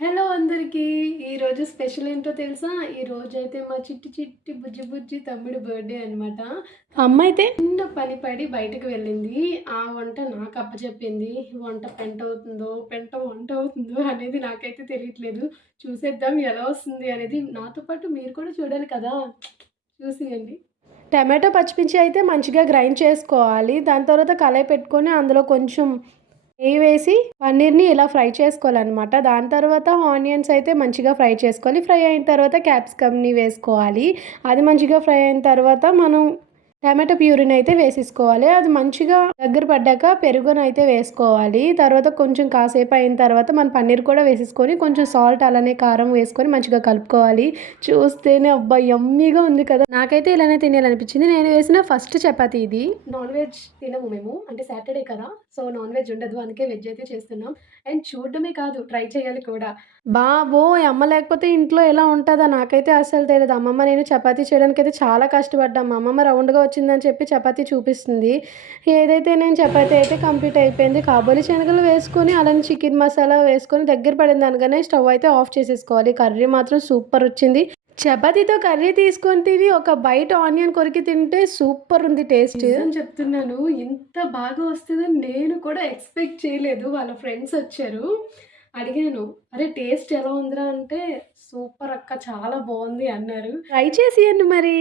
Hello అందరికీ. ఈరోజు special ఏంటో తెలుసా? ఈరోజైతే మా చిట్టి చిట్టి బుజ్జి బుజ్జి తమ్ముడి బర్త్‌డే అనమాట. అమ్మ అయితే చిన్న పని పడి బయటకు వెళ్ళింది. ఆ వంట నాకు అప్పచెప్పింది. వంట పెంట వంట అవుతుందో అనేది నాకైతే తెలియట్లేదు. చూసేద్దాం ఎలా వస్తుంది అనేది. నాతో పాటు మీరు కూడా చూడాలి కదా! చూసేయండి. టమాటో పచ్చిమిర్చి అయితే మంచిగా గ్రైండ్ చేసుకోవాలి. దాని తర్వాత కళాయి పెట్టుకొని అందులో కొంచెం నెయ్యి వేసి పన్నీర్‌ని ఇలా ఫ్రై చేసుకోవాలనమాట. దాని తర్వాత ఆనియన్స్ అయితే మంచిగా ఫ్రై చేసుకోవాలి. ఫ్రై అయిన తర్వాత క్యాప్సికమ్‌ని వేసుకోవాలి. అది మంచిగా ఫ్రై అయిన తర్వాత మనం టమాటో ప్యూరీని అయితే వేసేసుకోవాలి. అది మంచిగా దగ్గర పడ్డాక పెరుగునైతే వేసుకోవాలి. తర్వాత కొంచెం కాసేపు అయిన తర్వాత మన పన్నీర్ కూడా వేసేసుకొని కొంచెం సాల్ట్ అలానే కారం వేసుకొని మంచిగా కలుపుకోవాలి. చూస్తేనే అబ్బా! యమ్మీగా ఉంది కదా! నాకైతే ఇలానే తినేయాలనిపించింది. నేను వేసిన ఫస్ట్ చపాతీ ఇది. నాన్ వెజ్ తినము మేము. అంటే సాటర్‌డే కదా! సో, నాన్ వెజ్ ఉండదు. అందుకే వెజ్ అయితే చేస్తున్నాం. అండ్ చూడడమే కాదు ట్రై చేయాలి కూడా. బాబోయ్! అమ్మ లేకపోతే ఇంట్లో ఎలా ఉంటదా? నాకైతే అస్సలు తెలీదు. అమ్మమ్మ నేను చపాతీ చేయడానికైతే చాలా కష్టపడ్డాం. మా అమ్మమ్మ రౌండ్‌గా వచ్చిందని చెప్పి చపాతీ చూపిస్తుంది. ఏదైతే నేను చపాతీ అయితే కంప్లీట్ అయిపోయింది. కాబోలి శనగలు వేసుకొని, అలానే చికెన్ మసాలా వేసుకొని దగ్గర పడింది అనగానే స్టవ్ అయితే ఆఫ్ చేసేసుకోవాలి. కర్రీ మాత్రం సూపర్ వచ్చింది. చపాతీతో కర్రీ తీసుకొని తిని ఒక బైట్ ఆనియన్ కొరికి తింటే సూపర్ ఉంది టేస్ట్. నిజం చెప్తున్నాను. ఇంత బాగా వస్తదని నేను కూడా ఎక్స్‌పెక్ట్ చేయలేదు. వాళ్ళ ఫ్రెండ్స్ వచ్చారు. అడిగాను. "అరే! టేస్ట్ ఎలా ఉందిరా" అంటే, "సూపర్ అక్క చాలా బావుంది" అన్నారు. ట్రై చేసియండి మరి.